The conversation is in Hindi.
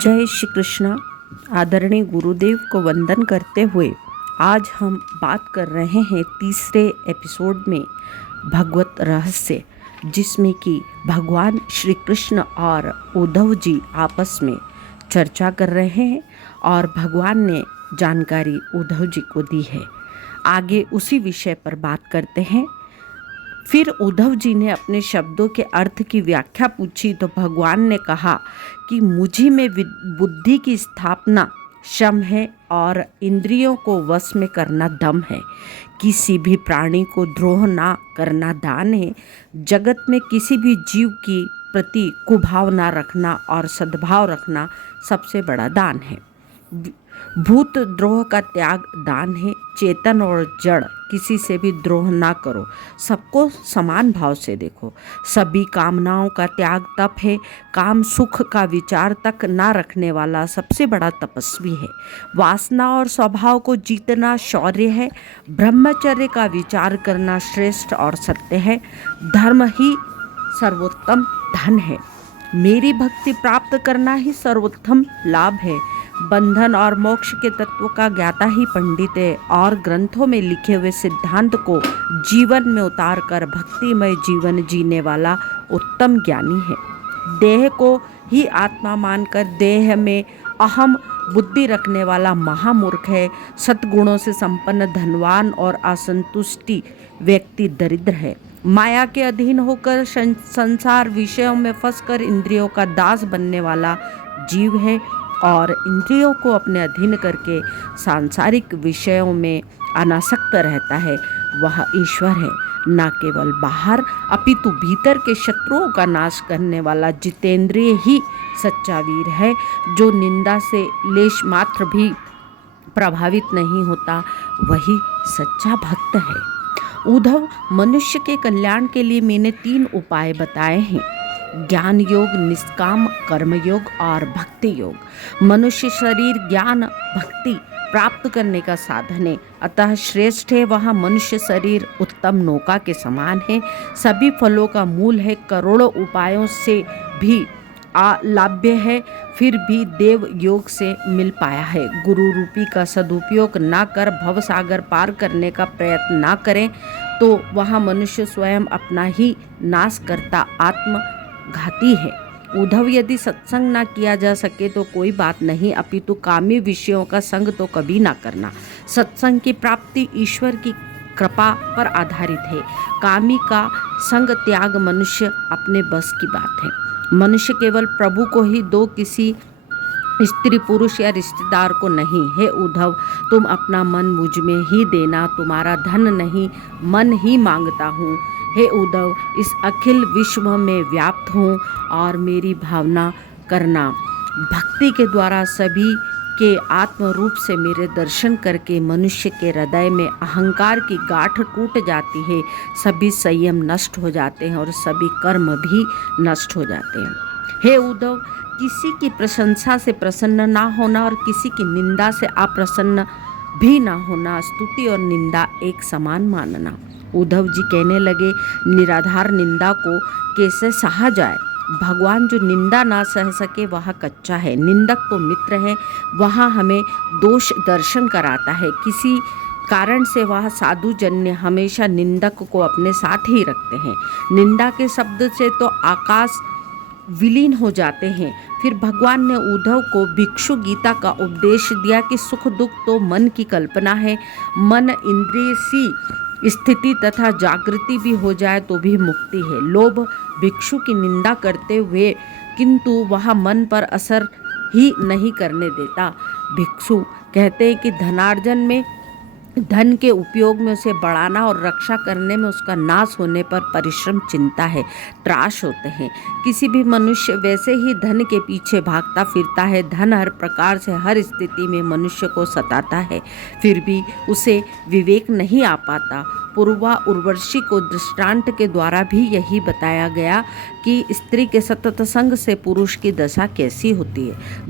जय श्री कृष्ण। आदरणीय गुरुदेव को वंदन करते हुए आज हम बात कर रहे हैं तीसरे एपिसोड में भगवत रहस्य, जिसमें कि भगवान श्री कृष्ण और उद्धव जी आपस में चर्चा कर रहे हैं और भगवान ने जानकारी उद्धव जी को दी है। आगे उसी विषय पर बात करते हैं। फिर उद्धव जी ने अपने शब्दों के अर्थ की व्याख्या पूछी तो भगवान ने कहा कि मुझी में बुद्धि की स्थापना शम है और इंद्रियों को वश में करना दम है। किसी भी प्राणी को द्रोह ना करना दान है। जगत में किसी भी जीव की प्रति कुभाव ना रखना और सद्भाव रखना सबसे बड़ा दान है। भूत द्रोह का त्याग दान है। चेतन और जड़ किसी से भी द्रोह ना करो, सबको समान भाव से देखो। सभी कामनाओं का त्याग तप है। काम सुख का विचार तक ना रखने वाला सबसे बड़ा तपस्वी है। वासना और स्वभाव को जीतना शौर्य है। ब्रह्मचर्य का विचार करना श्रेष्ठ और सत्य है। धर्म ही सर्वोत्तम धन है। मेरी भक्ति प्राप्त करना ही सर्वोत्तम लाभ है। बंधन और मोक्ष के तत्व का ज्ञाता ही पंडित है और ग्रंथों में लिखे हुए सिद्धांत को जीवन में उतार कर भक्तिमय जीवन जीने वाला उत्तम ज्ञानी है। देह को ही आत्मा मानकर देह में अहम बुद्धि रखने वाला महामूर्ख है। सद्गुणों से संपन्न धनवान और असंतुष्टि व्यक्ति दरिद्र है। माया के अधीन होकर संसार विषयों में फंसकर इंद्रियों का दास बनने वाला जीव है और इंद्रियों को अपने अधीन करके सांसारिक विषयों में अनासक्त रहता है, वह ईश्वर है। न केवल बाहर अपितु भीतर के शत्रुओं का नाश करने वाला जितेंद्रिय ही सच्चा वीर है, जो निंदा से लेश मात्र भी प्रभावित नहीं होता, वही सच्चा भक्त है। उद्धव, मनुष्य के कल्याण के लिए मैंने 3 उपाय बताए हैं: ज्ञान योग, निष्काम कर्म योग और भक्ति योग। मनुष्य शरीर ज्ञान भक्ति प्राप्त करने का साधन है, अतः श्रेष्ठ है। वह मनुष्य शरीर उत्तम नौका के समान है, सभी फलों का मूल है, करोड़ों उपायों से भी अलाभ्य है, फिर भी देव योग से मिल पाया है। गुरु रूपी का सदुपयोग ना कर भव सागर पार करने का प्रयत्न ना करें तो वह मनुष्य स्वयं अपना ही नाश करता आत्मघाती है। उद्धव, यदि सत्संग ना किया जा सके तो कोई बात नहीं, अपितु कामी विषयों का संग तो कभी ना करना। सत्संग की प्राप्ति ईश्वर की कृपा पर आधारित है। कामी का संग त्याग मनुष्य अपने बस की बात है। मनुष्य केवल प्रभु को ही दो, किसी स्त्री पुरुष या रिश्तेदार को नहीं। हे उद्धव, तुम अपना मन मुझ में ही देना, तुम्हारा धन नहीं मन ही मांगता हूँ। हे उद्धव, इस अखिल विश्व में व्याप्त हूँ और मेरी भावना करना। भक्ति के द्वारा सभी के आत्म रूप से मेरे दर्शन करके मनुष्य के हृदय में अहंकार की गांठ टूट जाती है, सभी संयम नष्ट हो जाते हैं और सभी कर्म भी नष्ट हो जाते हैं। हे उद्धव, किसी की प्रशंसा से प्रसन्न ना होना और किसी की निंदा से अप्रसन्न भी ना होना, स्तुति और निंदा एक समान मानना। उद्धव जी कहने लगे, निराधार निंदा को कैसे सहा जाए? भगवान जो निंदा ना सह सके वह कच्चा है। निंदक तो मित्र है, वह हमें दोष दर्शन कराता है। किसी कारण से वह साधु जन्य हमेशा निंदक को अपने साथ ही रखते हैं। निंदा के शब्द से तो आकाश विलीन हो जाते हैं। फिर भगवान ने उद्धव को भिक्षु गीता का उपदेश दिया कि सुख दुख तो मन की कल्पना है। मन इंद्रिय सी स्थिति तथा जागृति भी हो जाए तो भी मुक्ति है। लोभ भिक्षु की निंदा करते हुए किंतु वह मन पर असर ही नहीं करने देता। भिक्षु कहते हैं कि धनार्जन में, धन के उपयोग में उसे बढ़ाना और रक्षा करने में उसका नाश होने पर परिश्रम, चिंता है, त्रास होते हैं। किसी भी मनुष्य वैसे ही धन के पीछे भागता फिरता है। धन हर प्रकार से हर स्थिति में मनुष्य को सताता है, फिर भी उसे विवेक नहीं आ पाता। पूर्वा उर्वशी को दृष्टांत के द्वारा भी यही बताया गया कि स्त्री के सतत संग से पुरुष की दशा कैसी होती है।